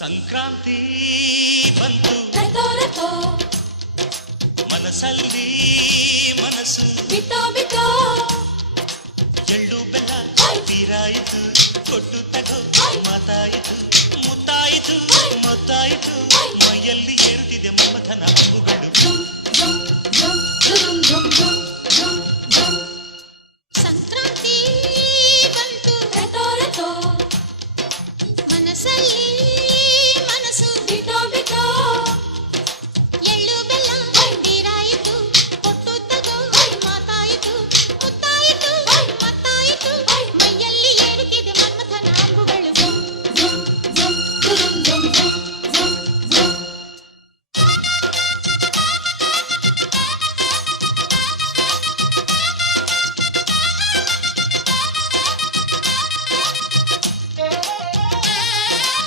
ಸಂಕ್ರಾಂತಿ ಬಂತು ಮನಸ್ಸಲ್ಲಿ ಮನಸ್ಸು ಎಳ್ಳು ಬೆಲ್ಲ ಬೀರಾಯಿತು ಕೊಟ್ಟು ತಗೋ ಮಾತಾಯಿತು ಮುತ್ತಾಯಿತು ಮತ್ತಾಯಿತು ಮೈಯಲ್ಲಿ ಏರುತ್ತಿದೆ ಮಮತನ